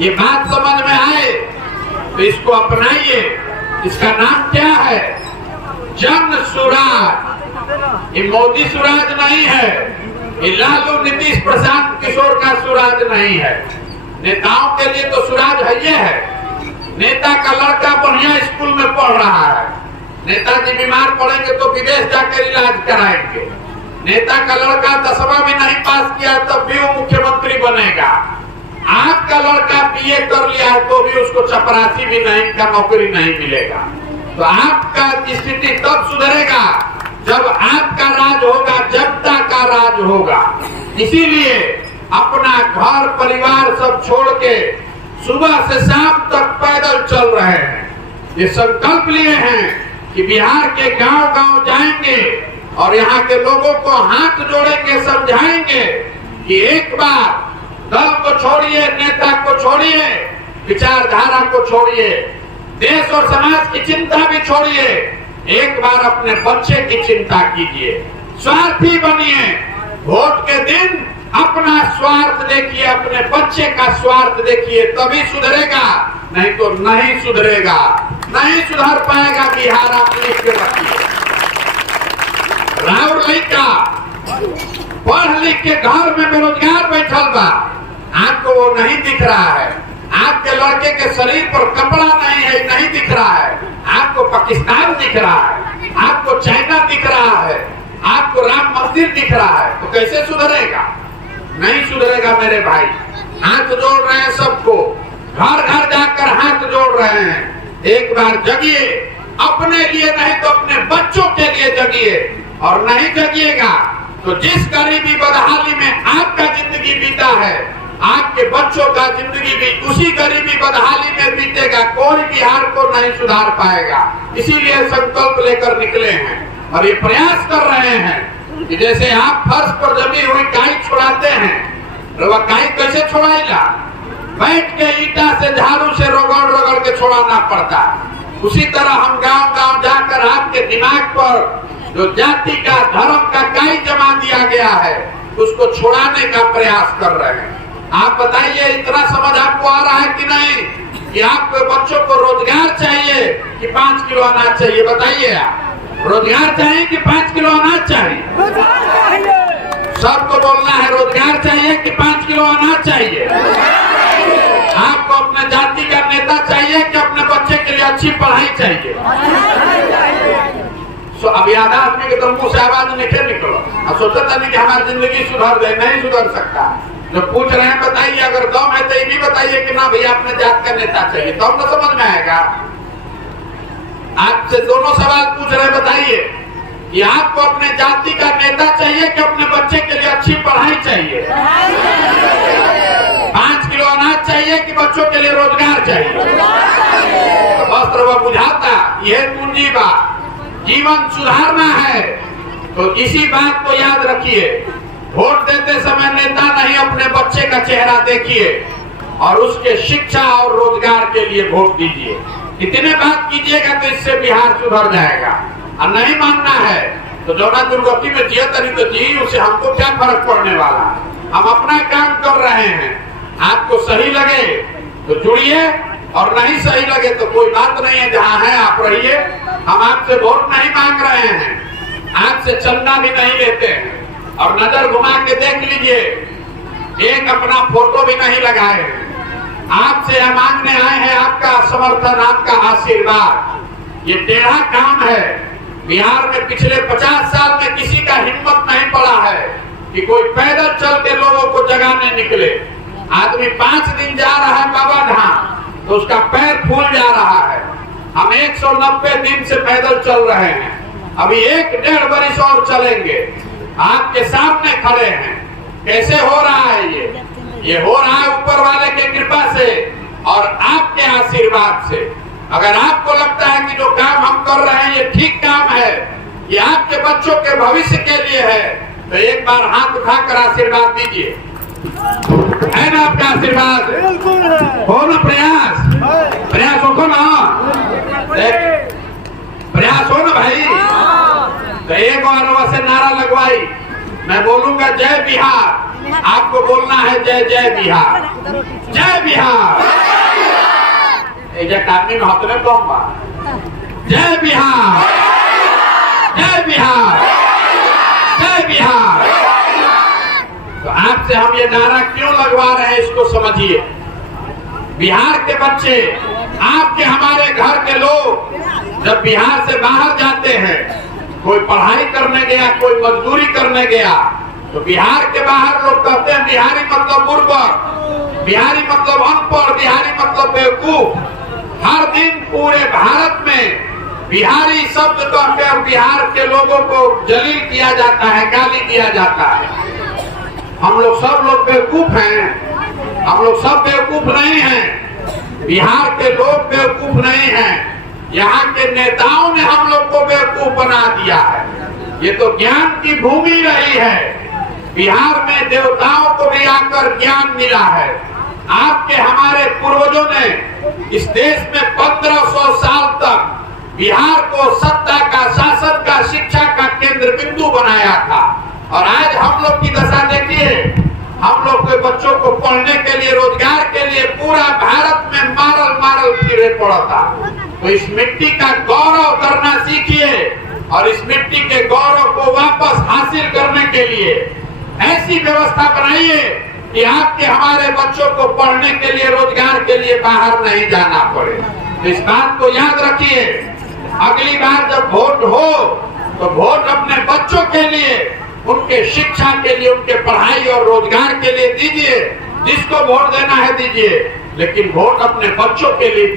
ये बात समझ में आए तो इसको अपनाइए। इसका नाम क्या है? जन सुराज। ये मोदी सुराज नहीं है, ये लालू नीतीश प्रशांत किशोर का सुराज नहीं है। नेताओं के लिए तो सुराज है ये है। नेता का लड़का बढ़िया स्कूल में पढ़ रहा है, नेताजी बीमार पड़ेंगे तो विदेश जाकर इलाज कराएंगे। नेता का लड़का 10वां भी नहीं पास किया तब भी वो मुख्यमंत्री बनेगा। आपका लड़का बीए कर लिया है तो भी उसको चपरासी भी नहीं का नौकरी नहीं मिलेगा। तो आपका स्थिति तब सुधरेगा जब आपका राज होगा, जनता का राज होगा। इसीलिए अपना घर परिवार सब छोड़ के सुबह से शाम तक पैदल चल रहे हैं। ये संकल्प लिए हैं कि बिहार के गांव-गांव जाएंगे और यहाँ के लोगों को हाथ जोड़ेंगे, समझाएंगे कि एक बार दल को छोड़िए, नेता को छोड़िए, विचारधारा को छोड़िए, देश और समाज की चिंता भी छोड़िए, एक बार अपने बच्चे की चिंता कीजिए, स्वार्थी बनिए। वोट के दिन अपना स्वार्थ देखिए, अपने बच्चे का स्वार्थ देखिए, तभी सुधरेगा, नहीं तो नहीं सुधरेगा, नहीं सुधर पाएगा बिहार। आप लिख के रखिए। राउर लड़का पढ़ लिख के घर में बेरोजगार बैठल बा, आपको वो नहीं दिख रहा है। आपके लड़के के शरीर पर कपड़ा नहीं है, नहीं दिख रहा है। आपको पाकिस्तान दिख रहा है, आपको चाइना दिख रहा है, आपको राम मंदिर दिख रहा है, तो कैसे सुधरेगा? नहीं सुधरेगा मेरे भाई। हाथ जोड़ रहे हैं सबको, घर घर जाकर हाथ जोड़ रहे हैं। एक बार जगिए, अपने लिए नहीं तो अपने बच्चों के लिए जगिए। और नहीं जगिएगा तो जिस गरीबी बदहाली में आपका जिंदगी बीता है, आपके बच्चों का जिंदगी भी उसी गरीबी बदहाली में बीतेगा। कोई बिहार को नहीं सुधार पाएगा। इसीलिए संकल्प लेकर निकले हैं और ये प्रयास कर रहे हैं कि जैसे आप फर्श पर जमी हुई काई छुड़ाते हैं, वह काई कैसे छुड़ाएगा? बैठ के ईटा से, झाड़ू से रगड़ रगड़ के छुड़ाना पड़ता है। उसी तरह हम गांव-गांव जाकर आपके दिमाग पर जो जाति का, धर्म का काई जमा दिया गया है, उसको छुड़ाने का प्रयास कर रहे हैं। आप बताइए, इतना समझ आपको आ रहा है कि नहीं कि आपके बच्चों को रोजगार चाहिए कि 5 किलो अनाज चाहिए? बताइए, आप रोजगार चाहिए कि 5 किलो अनाज चाहिए? सबको बोलना है रोजगार चाहिए कि 5 किलो अनाज चाहिए? आपको अपने जाति का नेता चाहिए कि अपने बच्चे के लिए अच्छी पढ़ाई चाहिए? अब याद आदमी के तो मुंह से आवाज नहीं निकलो, अब सोचता नहीं कि हमारी जिंदगी सुधर जाए। नहीं सुधर सकता। जो पूछ रहे हैं बताइए, अगर दम है तो ये भी बताइए कि ना भैया अपने जात का नेता चाहिए, तो हम समझ में आएगा। आपसे दोनों सवाल पूछ रहे हैं, बताइए कि आपको अपने जाति का नेता चाहिए कि अपने बच्चे के लिए अच्छी पढ़ाई चाहिए? 5 किलो अनाज चाहिए कि बच्चों के लिए रोजगार चाहिए? तो वस्त्र वह बुझाता, यह पूंजी बात। जीवन सुधारना है तो इसी बात को याद रखिए। वोट देते समय नेता नहीं, अपने बच्चे का चेहरा देखिए और उसके शिक्षा और रोजगार के लिए वोट दीजिए। इतने बात कीजिएगा तो इससे बिहार सुधर जाएगा। और नहीं मानना है तो जो ना दुर्गति में जिया तरी तो जी, उसे हमको क्या फर्क पड़ने वाला? हम अपना काम कर रहे हैं। आपको सही लगे तो जुड़िए और नहीं सही लगे तो कोई बात नहीं है, जहाँ है आप रहिए। हम आपसे वोट नहीं मांग रहे हैं, आपसे चंदा भी नहीं लेते हैं। और नजर घुमा के देख लीजिए, एक अपना फोटो भी नहीं लगाए हैं। आपसे हम मांगने आए हैं आपका समर्थन, आपका आशीर्वाद। ये टेढ़ा काम है। बिहार में पिछले 50 साल में किसी का हिम्मत नहीं पड़ा है कि कोई पैदल चल के लोगों को जगाने निकले। आदमी 5 दिन जा रहा है बाबा धाम तो उसका पैर फूल जा रहा है। हम 190 दिन से पैदल चल रहे हैं, अभी 1-1.5 वर्ष और चलेंगे। आपके सामने खड़े हैं। कैसे हो रहा है ये हो रहा है ऊपर वाले के कृपा से और आपके आशीर्वाद से। अगर आपको लगता है कि जो काम हम कर रहे हैं ये ठीक काम है, ये आपके बच्चों के भविष्य के लिए है, तो एक बार हाथ उठाकर आशीर्वाद दीजिए। है ना आपका आशीर्वाद? हो ना प्रयास हो ना, प्रयास हो ना भाई। तो एक बार वैसे नारा लगवाई, मैं बोलूंगा जय बिहार, आपको बोलना है जय जय बिहार, जय बिहार। आदमी में हाथ में कौन बा? जय बिहार, जय बिहार, जय बिहार। तो आपसे हम ये नारा क्यों लगवा रहे हैं इसको समझिए। बिहार के बच्चे, आपके हमारे घर के लोग जब बिहार से बाहर जाते हैं, कोई पढ़ाई करने गया, कोई मजदूरी करने गया, तो बिहार के बाहर लोग कहते हैं बिहारी मतलब बुर्बक, बिहारी मतलब अनपढ़, बिहारी मतलब बेवकूफ। हर दिन पूरे भारत में बिहारी शब्द कहकर बिहार के लोगों को जलील किया जाता है, गाली दिया जाता है। हम लोग सब लोग बेवकूफ हैं, हम लोग सब बेवकूफ नहीं हैं। बिहार के लोग बेवकूफ नहीं हैं, यहाँ के नेताओं ने हम लोग को बेवकूफ बना दिया है। ये तो ज्ञान की भूमि रही है। बिहार में देवताओं को भी आकर ज्ञान मिला है। आपके हमारे पूर्वजों ने इस देश में 1500 साल तक बिहार को सत्ता का, शासन का, शिक्षा का केंद्र बिंदु बनाया था। और आज हम लोग की दशा देखिए, हम लोग के बच्चों को पढ़ने के लिए, रोजगार के लिए पूरा भारत में मारल फिरे पड़ा था। तो इस मिट्टी का गौरव करना सीखिए और इस मिट्टी के गौरव को वापस हासिल करने के लिए ऐसी व्यवस्था बनाइए कि आपके हमारे बच्चों को पढ़ने के लिए, रोजगार के लिए बाहर नहीं जाना पड़े। तो इस बात को याद रखिए। अगली बार जब वोट हो तो वोट अपने बच्चों के लिए, उनके शिक्षा के लिए, उनके पढ़ाई और रोजगार के लिए दीजिए। जिसको वोट देना है दीजिए, लेकिन वोट अपने बच्चों के लिए